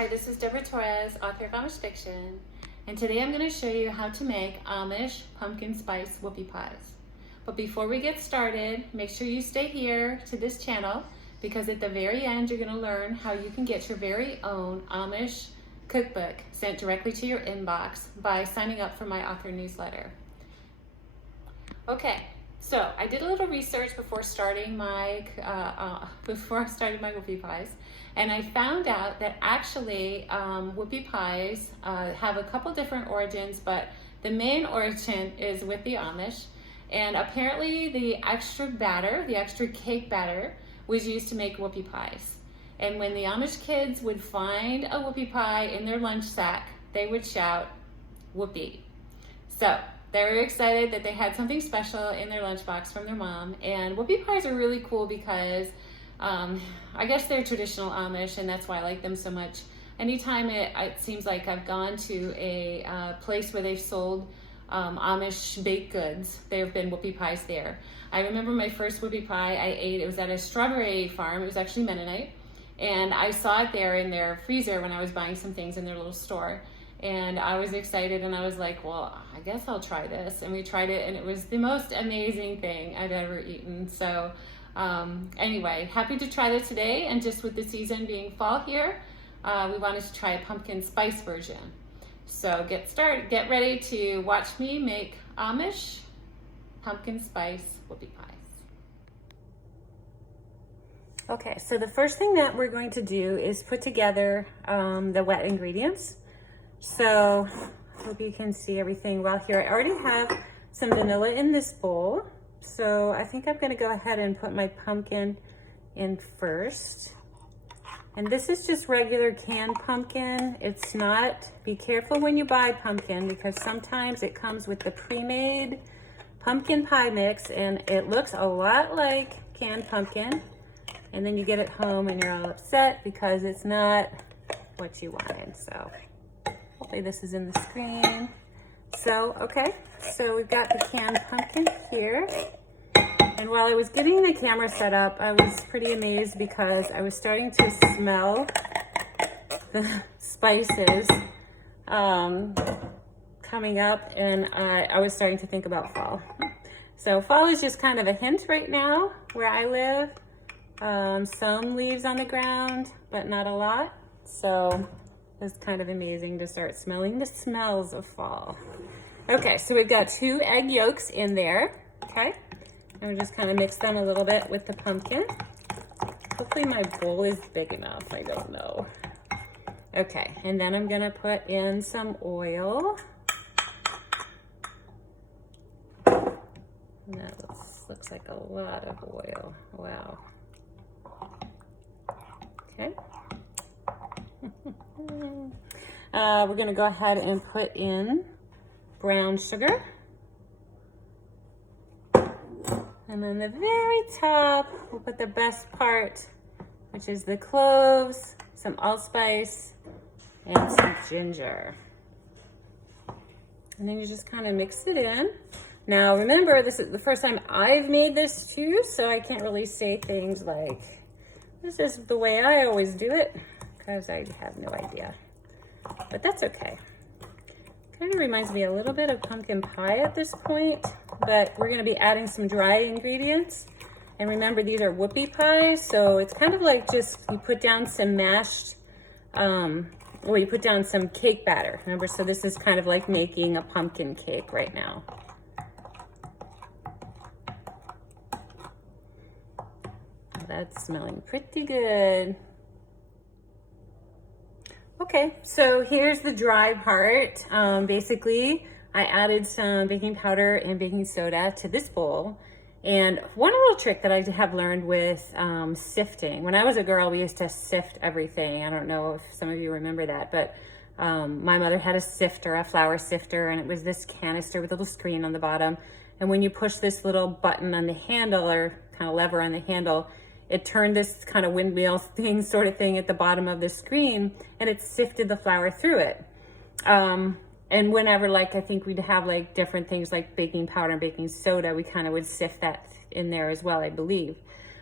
Hi, this is Deborah Torres, author of Amish Fiction, and today I'm going to show you how to make Amish pumpkin spice whoopie pies. But before we get started, make sure you stay here to this channel because at the very end you're going to learn how you can get your very own Amish cookbook sent directly to your inbox by signing up for my author newsletter. Okay, so I did a little research before starting my whoopie pies, and I found out that actually whoopie pies have a couple different origins, but the main origin is with the Amish. And apparently the extra batter, the extra cake batter, was used to make whoopie pies. And when the Amish kids would find a whoopie pie in their lunch sack, they would shout, "Whoopie." So they were excited that they had something special in their lunchbox from their mom. And whoopie pies are really cool because I guess they're traditional Amish, and that's why I like them so much. Anytime it seems like I've gone to a place where they've sold Amish baked goods, there have been whoopie pies there. I remember my first whoopie pie I ate, it was at a strawberry farm. It was actually Mennonite. And I saw it there in their freezer when I was buying some things in their little store. And I was excited and I was like, well, I guess I'll try this. And we tried it and it was the most amazing thing I've ever eaten. So anyway, happy to try that today. And just with the season being fall here, we wanted to try a pumpkin spice version. So get ready to watch me make Amish pumpkin spice whoopie pies. Okay, so the first thing that we're going to do is put together the wet ingredients. So hope you can see everything well here. I already have some vanilla in this bowl. So I think I'm gonna go ahead and put my pumpkin in first. And this is just regular canned pumpkin. It's not, be careful when you buy pumpkin because sometimes it comes with the pre-made pumpkin pie mix and it looks a lot like canned pumpkin. And then you get it home and you're all upset because it's not what you wanted. So hopefully this is in the screen. So, okay, so we've got the canned pumpkin here. And while I was getting the camera set up, I was pretty amazed because I was starting to smell the spices coming up, and I was starting to think about fall. So fall is just kind of a hint right now where I live. Some leaves on the ground, but not a lot. So it's kind of amazing to start smelling the smells of fall. Okay, so we've got 2 egg yolks in there, okay? And we'll just kind of mix them a little bit with the pumpkin. Hopefully my bowl is big enough, I don't know. Okay, and then I'm gonna put in some oil. And that looks like a lot of oil, wow. Okay. We're gonna go ahead and put in brown sugar. And then the very top, we'll put the best part, which is the cloves, some allspice, and some ginger. And then you just kind of mix it in. Now remember, this is the first time I've made this too, so I can't really say things like, this is the way I always do it, because I have no idea. But that's okay. Kind of reminds me a little bit of pumpkin pie at this point, but we're going to be adding some dry ingredients. And remember, these are whoopie pies, so it's kind of like just you put down some mashed, or you put down some cake batter. Remember, so this is kind of like making a pumpkin cake right now. That's smelling pretty good. Okay, so here's the dry part. Basically, I added some baking powder and baking soda to this bowl. And one little trick that I have learned with sifting, when I was a girl, we used to sift everything. I don't know if some of you remember that, but my mother had a sifter, a flour sifter, and it was this canister with a little screen on the bottom. And when you push this little button on the handle, or kind of lever on the handle, it turned this kind of windmill thing sort of thing at the bottom of the screen, and it sifted the flour through it. And whenever, like, I think we'd have like different things like baking powder and baking soda, we kind of would sift that in there as well, I believe.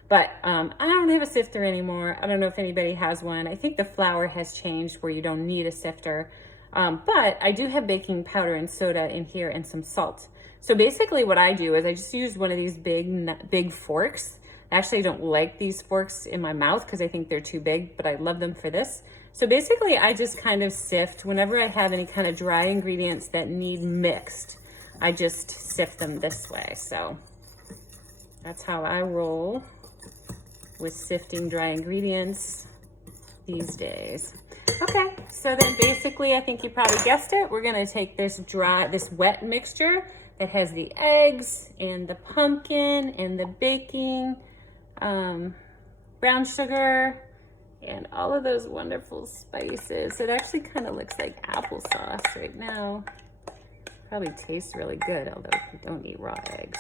But I don't have a sifter anymore. I don't know if anybody has one. I think the flour has changed where you don't need a sifter. But I do have baking powder and soda in here and some salt. So basically what I do is I just use one of these big forks. Actually, I don't like these forks in my mouth because I think they're too big, but I love them for this. So basically I just kind of sift whenever I have any kind of dry ingredients that need mixed. I just sift them this way. So that's how I roll with sifting dry ingredients these days. Okay, so then basically, I think you probably guessed it. We're gonna take this wet mixture that has the eggs and the pumpkin and the baking, brown sugar, and all of those wonderful spices. It actually kind of looks like applesauce right now. Probably tastes really good, although we don't eat raw eggs,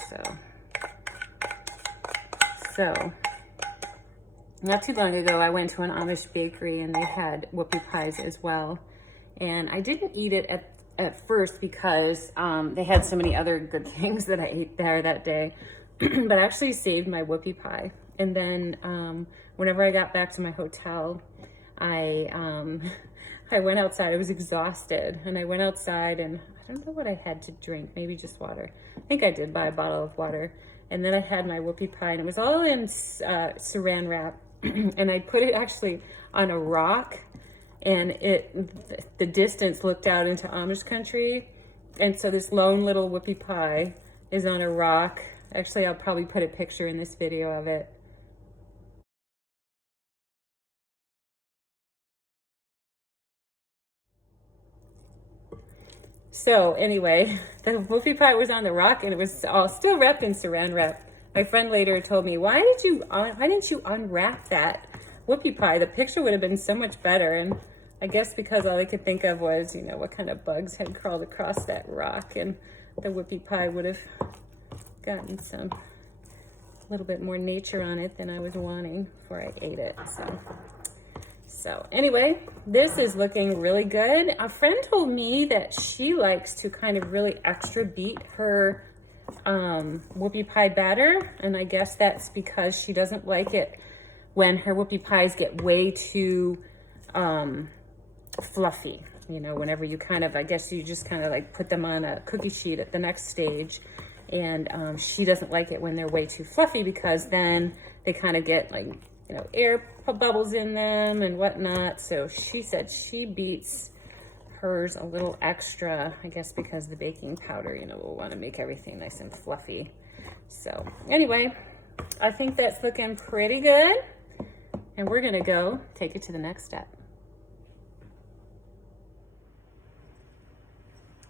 so. Not too long ago, I went to an Amish bakery and they had whoopie pies as well. And I didn't eat it at first because they had so many other good things that I ate there that day, but I actually saved my whoopie pie. And then whenever I got back to my hotel, I went outside. I was exhausted and I went outside and I don't know what I had to drink, maybe just water. I think I did buy a bottle of water. And then I had my whoopie pie and it was all in saran wrap. And I put it actually on a rock, and the distance looked out into Amish country. And so this lone little whoopie pie is on a rock. Actually, I'll probably put a picture in this video of it. So anyway, the whoopie pie was on the rock and it was all still wrapped in saran wrap. My friend later told me, why didn't you unwrap that whoopie pie? The picture would have been so much better. And I guess because all I could think of was, you know, what kind of bugs had crawled across that rock, and the whoopie pie would have gotten a little bit more nature on it than I was wanting before I ate it. So anyway, this is looking really good. A friend told me that she likes to kind of really extra beat her whoopie pie batter, and I guess that's because she doesn't like it when her whoopie pies get way too fluffy. You know, whenever you I guess you just kind of like put them on a cookie sheet at the next stage, and she doesn't like it when they're way too fluffy because then they kind of get like, you know, air bubbles in them and whatnot. So she said she beats hers a little extra, I guess because the baking powder, you know, will want to make everything nice and fluffy. So anyway, I think that's looking pretty good. And we're gonna go take it to the next step.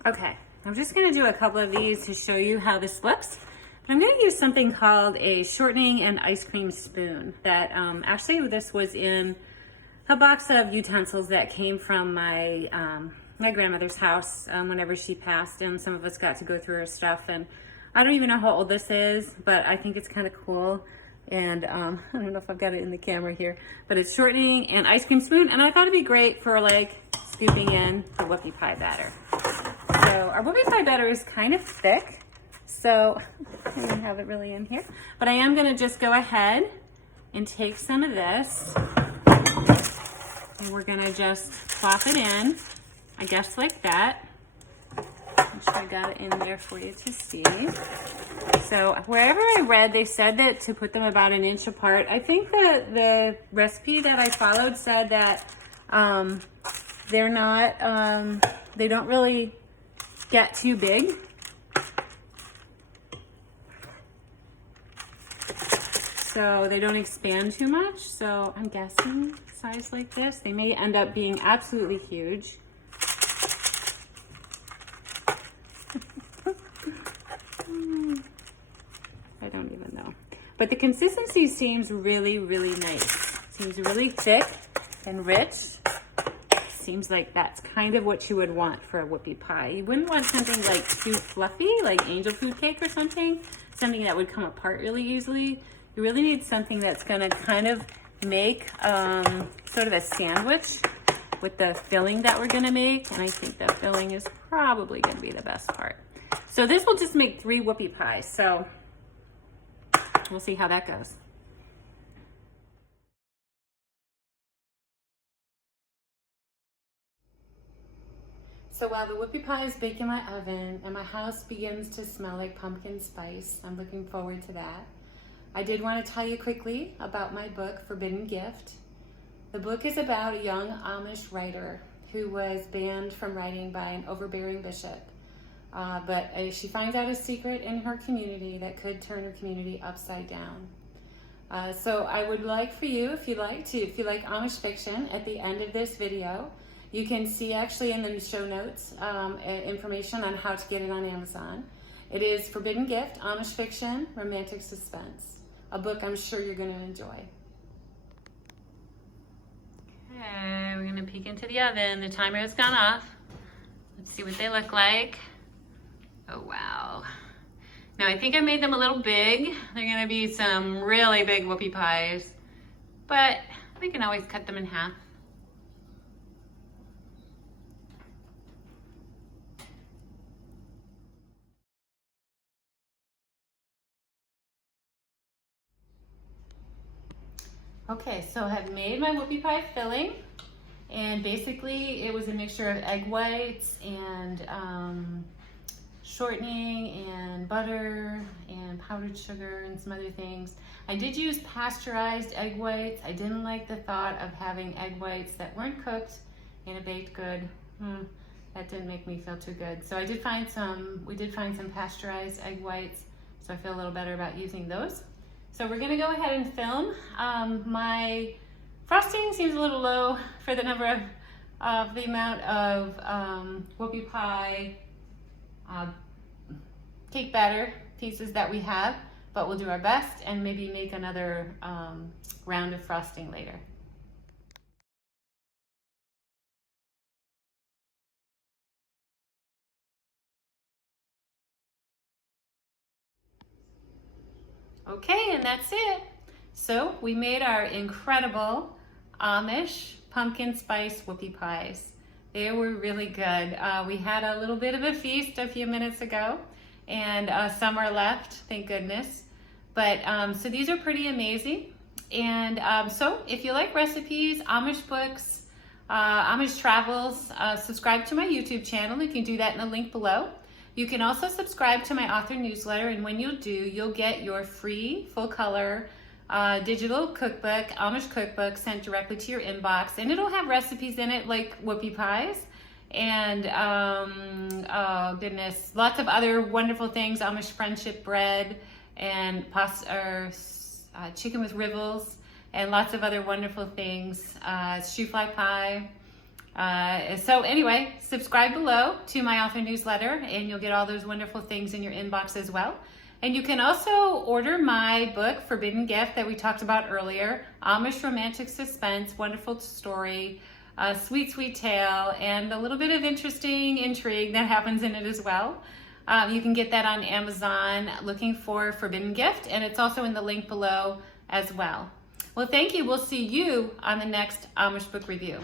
Okay, I'm just gonna do a couple of these to show you how this looks. But I'm gonna use something called a shortening and ice cream spoon that actually this was in a box of utensils that came from my my grandmother's house whenever she passed, and some of us got to go through her stuff. And I don't even know how old this is, but I think it's kind of cool. And I don't know if I've got it in the camera here, but it's shortening and ice cream spoon, and I thought it'd be great for like scooping in the whoopie pie batter. So our whoopie pie batter is kind of thick, so I don't have it really in here, but I am gonna just go ahead and take some of this, and we're gonna just plop it in, I guess like that. Make sure I got it in there for you to see. So wherever I read, they said that to put them about an inch apart. I think the recipe that I followed said that they're not, they don't really get too big. So they don't expand too much. So I'm guessing size like this, they may end up being absolutely huge. I don't even know. But the consistency seems really, really nice. Seems really thick and rich. Seems like that's kind of what you would want for a whoopie pie. You wouldn't want something like too fluffy, like angel food cake or something. Something that would come apart really easily. You really need something that's gonna kind of make sort of a sandwich with the filling that we're gonna make. And I think the filling is probably gonna be the best part. So this will just make 3 whoopie pies. So we'll see how that goes. So while the whoopie pies bake in my oven and my house begins to smell like pumpkin spice, I'm looking forward to that. I did want to tell you quickly about my book, Forbidden Gift. The book is about a young Amish writer who was banned from writing by an overbearing bishop. But she finds out a secret in her community that could turn her community upside down. So I would like for you, if you like Amish fiction, at the end of this video, you can see actually in the show notes information on how to get it on Amazon. It is Forbidden Gift, Amish Fiction, Romantic Suspense, a book I'm sure you're going to enjoy. Okay, we're going to peek into the oven. The timer has gone off. Let's see what they look like. Oh, wow. Now, I think I made them a little big. They're going to be some really big whoopie pies, but we can always cut them in half. Okay, so I've made my whoopie pie filling, and basically it was a mixture of egg whites and shortening and butter and powdered sugar and some other things. I did use pasteurized egg whites. I didn't like the thought of having egg whites that weren't cooked in a baked good. That didn't make me feel too good. So we did find some pasteurized egg whites, so I feel a little better about using those. So we're gonna go ahead and film. My frosting seems a little low for the number of the amount of whoopie pie cake batter pieces that we have, but we'll do our best and maybe make another round of frosting later. Okay, and that's it. So we made our incredible Amish pumpkin spice whoopie pies. They were really good. We had a little bit of a feast a few minutes ago, and some are left, thank goodness. But so these are pretty amazing. And so if you like recipes, Amish books, Amish travels, subscribe to my YouTube channel. You can do that in the link below. You can also subscribe to my author newsletter, and when you do, you'll get your free full-color digital cookbook, Amish cookbook, sent directly to your inbox, and it'll have recipes in it like whoopie pies and oh goodness, lots of other wonderful things, Amish friendship bread and pasta or chicken with rivals, and lots of other wonderful things, shoe fly pie. So anyway, subscribe below to my author newsletter and you'll get all those wonderful things in your inbox as well. And you can also order my book, Forbidden Gift, that we talked about earlier, Amish Romantic Suspense, wonderful story, sweet, sweet tale, and a little bit of interesting intrigue that happens in it as well. You can get that on Amazon looking for Forbidden Gift, and it's also in the link below as well. Well, thank you. We'll see you on the next Amish book review.